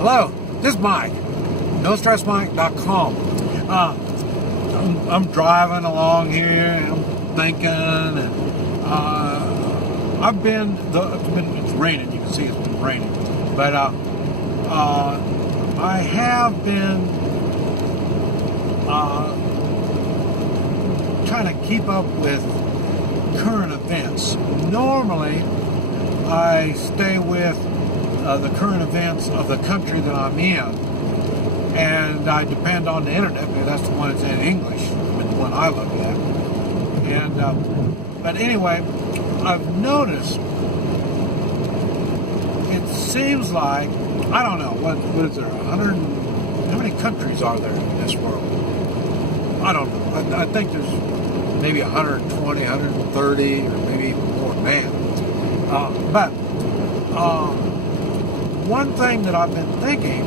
Hello, this is Mike, NoStressMike.com. I'm driving along here and I'm thinking, and it's raining, you can see it's been raining, but I have been trying to keep up with current events. Normally, I stay with the current events of the country that I'm in, and I depend on the internet because that's the one that's in English, the one I look at. And but anyway, I've noticed it seems like, I don't know, what is there, 100? How many countries are there in this world? I don't know. I think there's maybe 120, 130, or maybe even more than that. But one thing that I've been thinking,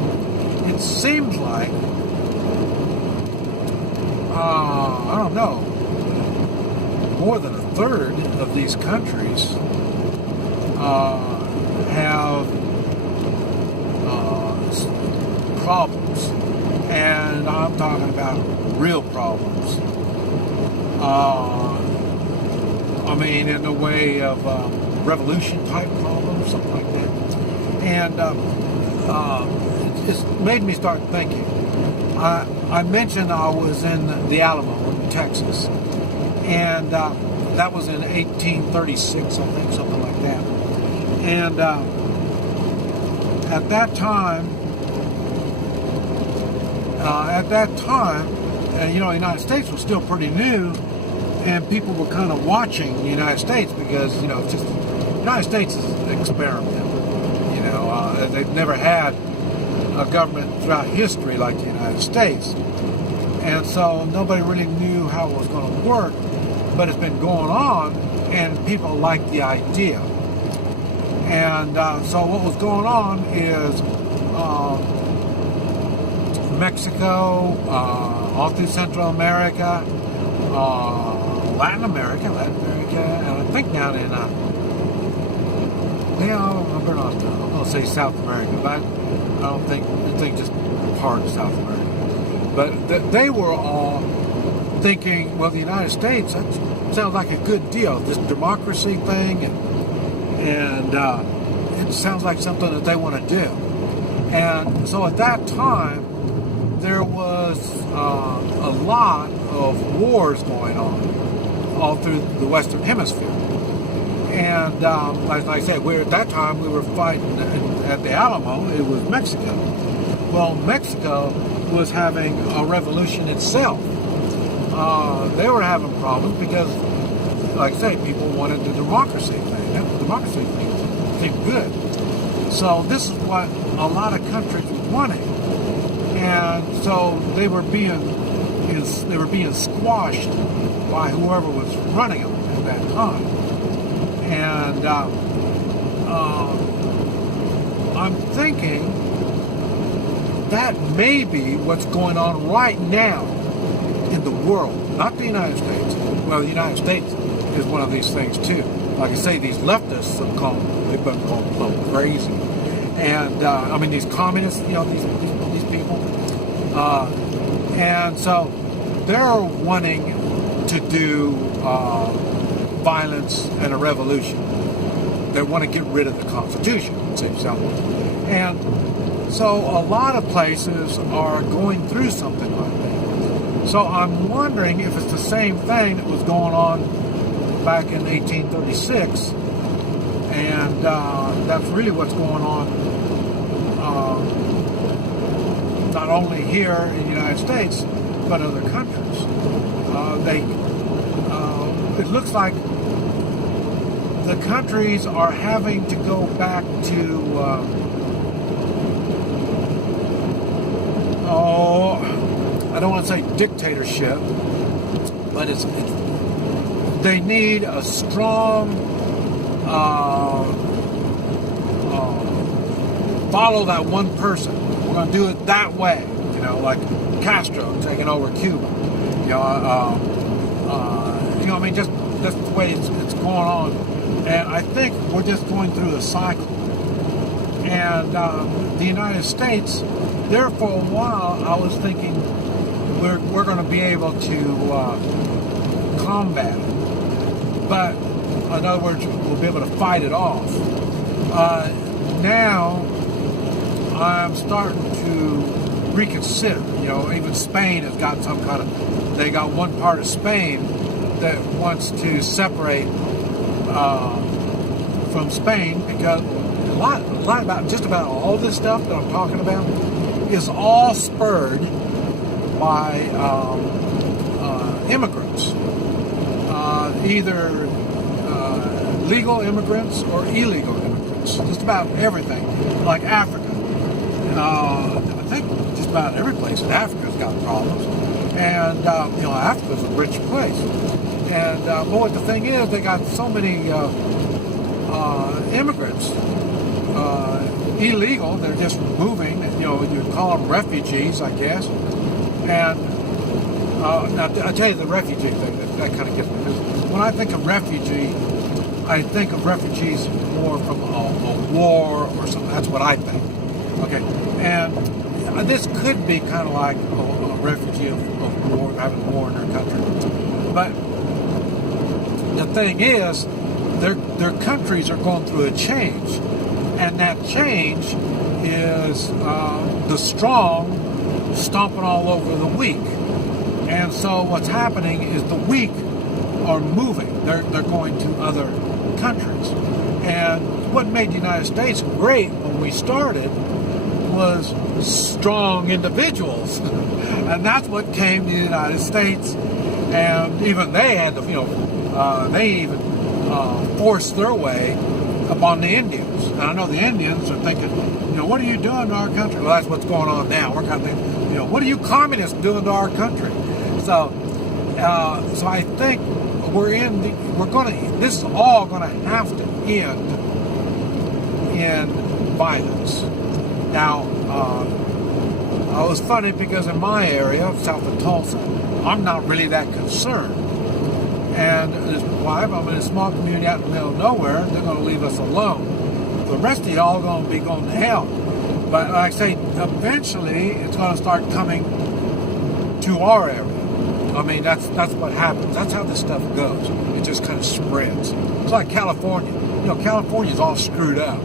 it seems like, I don't know, more than a third of these countries have problems. And I'm talking about real problems. I mean, in the way of revolution type problems, something like that. And it's made me start thinking. I mentioned I was in the Alamo in Texas, and that was in 1836, I think, something like that. And at that time, you know, the United States was still pretty new, and people were kind of watching the United States because, you know, it's just, the United States is an experiment. You know, they've never had a government throughout history like the United States. And so nobody really knew how it was going to work, but it's been going on, and people like the idea. And so what was going on is Mexico, all through Central America, Latin America, and I think down in, I'm going to say South America, but I don't think just part of South America. But they were all thinking, well, the United States, that sounds like a good deal, this democracy thing, and it sounds like something that they want to do. And so at that time, there was a lot of wars going on all through the Western Hemisphere. And like I said, at that time we were fighting at the Alamo. It was Mexico. Well, Mexico was having a revolution itself. They were having problems because, like I say, people wanted the democracy thing. That democracy thing seemed good. So this is what a lot of countries were wanting, and so they were being squashed by whoever was running them at that time. And I'm thinking that may be what's going on right now in the world, not the United States. Well, the United States is one of these things too. Like I say, these leftists have they've been called a little crazy. And I mean, these communists, you know, these people. And so they're wanting to do violence and a revolution. They want to get rid of the Constitution, it seems so. And so a lot of places are going through something like that. So I'm wondering if it's the same thing that was going on back in 1836, and that's really what's going on not only here in the United States, but other countries. It looks like the countries are having to go back to I don't want to say dictatorship, but they need a strong follow that one person. We're going to do it that way, you know, like Castro taking over Cuba. I mean, just that's the way it's going on. And I think we're just going through a cycle. And the United States, there for a while, I was thinking we're going to be able to combat it. But, in other words, we'll be able to fight it off. Now, I'm starting to reconsider. You know, even Spain has got some kind of, they got one part of Spain that wants to separate from Spain, because a lot about just about all this stuff that I'm talking about is all spurred by immigrants, either legal immigrants or illegal immigrants. Just about everything, like Africa. I think just about every place in Africa's got problems, and you know, Africa's a rich place. And boy, the thing is, they got so many immigrants, illegal. They're just moving. You know, you call them refugees, I guess. And now I tell you, the refugee thing that kind of gets me. When I think of refugee, I think of refugees more from a war or something. That's what I think. Okay, and this could be kind of like a refugee of war, having war in their country. But the thing is, their countries are going through a change, and that change is the strong stomping all over the weak. And so what's happening is the weak are moving. They're going to other countries. And what made the United States great when we started was strong individuals. And that's what came to the United States. And even they had to, you know, they even forced their way upon the Indians. And I know the Indians are thinking, you know, what are you doing to our country? Well, that's what's going on now. We're kind of thinking, you know, what are you communists doing to our country? So I think this is all going to have to end in violence. Now, it was funny because in my area, south of Tulsa, I'm not really that concerned. And his wife, I'm in a small community out in the middle of nowhere, they're going to leave us alone. The rest of y'all are going to be going to hell. But like I say, eventually it's going to start coming to our area. I mean, that's what happens. That's how this stuff goes. It just kind of spreads. It's like California. You know, California's all screwed up.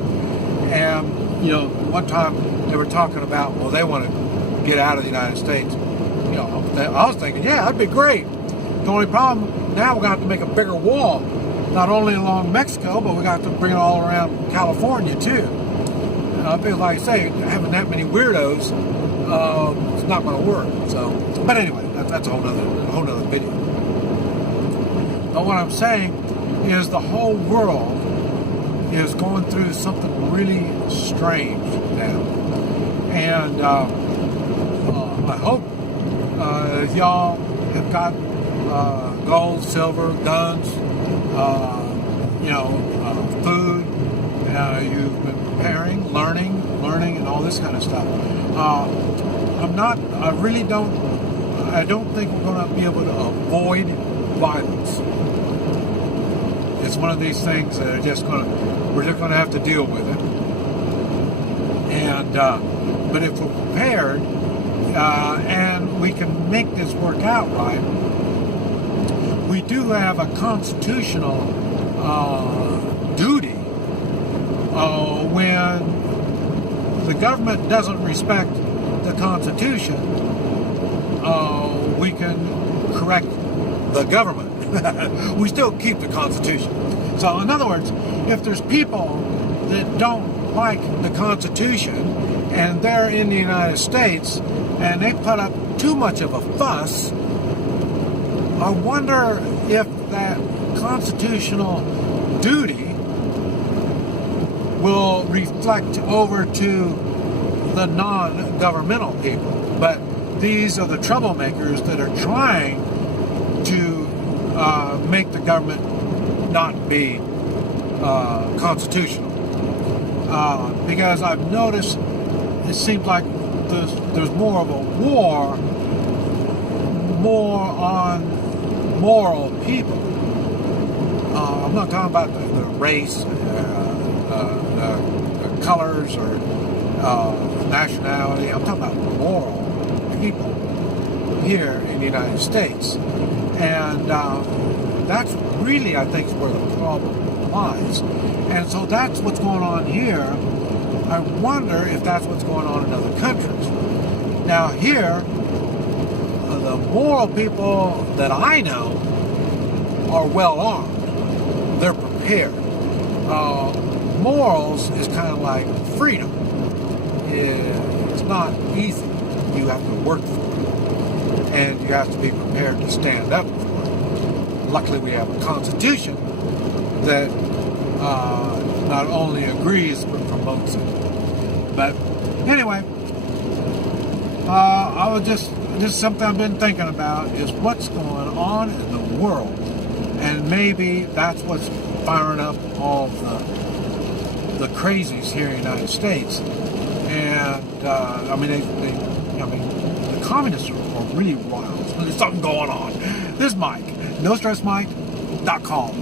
And, you know, one time they were talking about, well, they want to get out of the United States. You know, I was thinking, yeah, that'd be great. The only problem, now we're going to have to make a bigger wall. Not only along Mexico, but we got to bring it all around California, too. Because, like I say, having that many weirdos, it's not going to work. So, but anyway, that's a whole nother video. But what I'm saying is the whole world is going through something really strange now. And I hope y'all have got gold, silver, guns, you know, food. You've been preparing, learning, and all this kind of stuff. I don't think we're going to be able to avoid violence. It's one of these things that we're just going to have to deal with it. And but if we're prepared and we can make this work out right, we do have a constitutional duty when the government doesn't respect the Constitution. We can correct the government. We still keep the Constitution. So in other words, if there's people that don't like the Constitution and they're in the United States and they put up too much of a fuss, I wonder if that constitutional duty will reflect over to the non-governmental people. But these are the troublemakers that are trying to make the government not be constitutional. Because I've noticed it seems like there's more of a war more on moral people. I'm not talking about the race, colors or nationality. I'm talking about moral people here in the United States. And that's really, I think, is where the problem lies. And so that's what's going on here. I wonder if that's what's going on in other countries. Now here, the moral people that I know are well armed. They're prepared. Morals is kind of like freedom. It's not easy. You have to work for it. And you have to be prepared to stand up for it. Luckily we have a constitution that not only agrees but promotes it. But anyway, I was just something I've been thinking about is what's going on in the world, and maybe that's what's firing up all the crazies here in the United States. And I mean, the communists are really wild. There's something going on. This is Mike, NoStressMike.com.